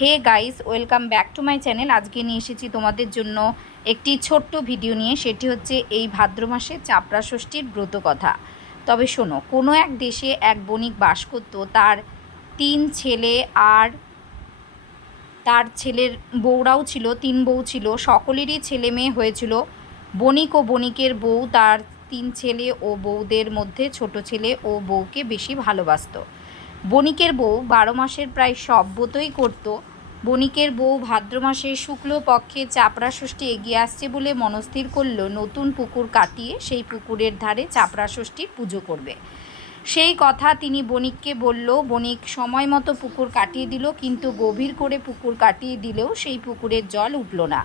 Hey guys, welcome back to my channel. আজকে নিয়ে এসেছি তোমাদের জন্য একটি ছোট্ট ভিডিও নিয়ে। সেটি হচ্ছে এই ভাদ্র মাসে চাপড়া ষষ্ঠীর ব্রত কথা। তবে শোনো, কোনো এক দেশে এক বণিক বাস করত, তার তিন ছেলে আর তার ছেলের বউরাও ছিল, তিন বউ ছিল। সকলেরই ছেলে মেয়ে হয়েছিল। বণিক ও বণিকের বউ তার তিন ছেলে ও বউদের মধ্যে ছোট ছেলে ও বউকে বেশি ভালোবাসতো। বণিকের বউ বারো মাসের প্রায় সব ব্রতই করত। বণিকের বউ ভাদ্র মাসে শুক্লপক্ষে চাপড়া ষষ্ঠী এগিয়ে আসছে বলে মনস্থির করল নতুন পুকুর কাটিয়ে সেই পুকুরের ধারে চাপড়া ষষ্ঠীর পুজো করবে। সেই কথা তিনি বণিককে বলল, বণিক সময় মতো পুকুর কাটিয়ে দিল, কিন্তু গভীর করে পুকুর কাটিয়ে দিলেও সেই পুকুরের জল উঠল না।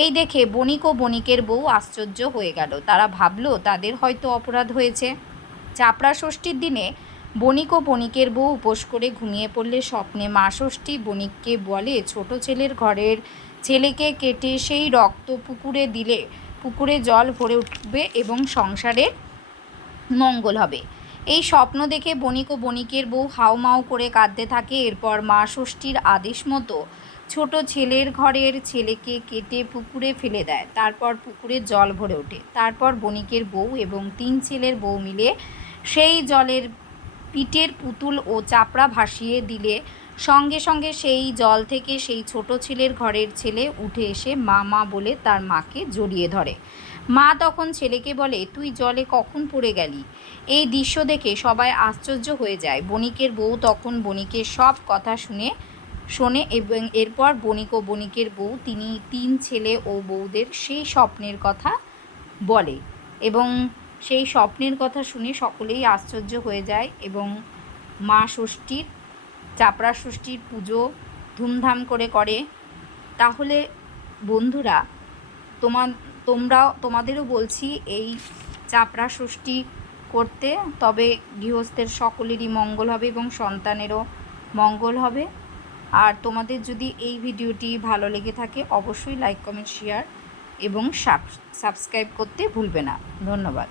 এই দেখে বণিক ও বণিকের বউ আশ্চর্য হয়ে গেল। তারা ভাবলো, তাদের হয়তো অপরাধ হয়েছে। চাপড়া ষষ্ঠীর দিনে বণিক ও বণিকের বউ উপোস করে ঘুমিয়ে পড়লে স্বপ্নে মা ষষ্ঠী বণিককে বলে, ছোট ছেলের ঘরের ছেলেকে কেটে সেই রক্ত পুকুরে দিলে পুকুরে জল ভরে উঠবে এবং সংসারের মঙ্গল হবে। এই স্বপ্ন দেখে বণিক ও বণিকের বউ হাউমাউ করে কাঁদতে থাকে। এরপর মা ষষ্ঠীর আদেশ মতো ছোট ছেলের ঘরের ছেলেকে কেটে পুকুরে ফেলে দেয়। তারপর পুকুরে জল ভরে ওঠে। তারপর বণিকের বউ এবং তিন ছেলের বউ মিলে সেই জলের পিঠের পুতুল ও চাপড়া ভাসিয়ে দিলে সঙ্গে সঙ্গে সেই জল থেকে সেই ছোট ছেলের ঘরের ছেলে উঠে এসে মা মা বলে তার মাকে জড়িয়ে ধরে। মা তখন ছেলেকে বলে, তুই জলে কখন পড়ে গেলি? এই দৃশ্য দেখে সবাই আশ্চর্য হয়ে যায়। বণিকের বউ তখন বণিকের সব কথা শুনে, শোনে এবং এরপর বণিক ও বণিকের বউ, তিনি তিন ছেলে ও বউদের সেই স্বপ্নের কথা বলে এবং সেই স্বপ্নের কথা শুনে সকলেই আশ্চর্য হয়ে যায় এবং মা ষষ্ঠীর, চাপড়া ষষ্ঠীর পুজো ধুমধাম করে করে। তাহলে বন্ধুরা তোমার তোমরাও, তোমাদেরও বলছি এই চাপড়া ষষ্ঠী করতে, তবে গৃহস্থের সকলেরই মঙ্গল হবে এবং সন্তানেরও মঙ্গল হবে। আর তোমাদের যদি এই ভিডিওটি ভালো লেগে থাকে, অবশ্যই লাইক, কমেন্ট, শেয়ার এবং সাবস্ক্রাইব করতে ভুলবে না। ধন্যবাদ।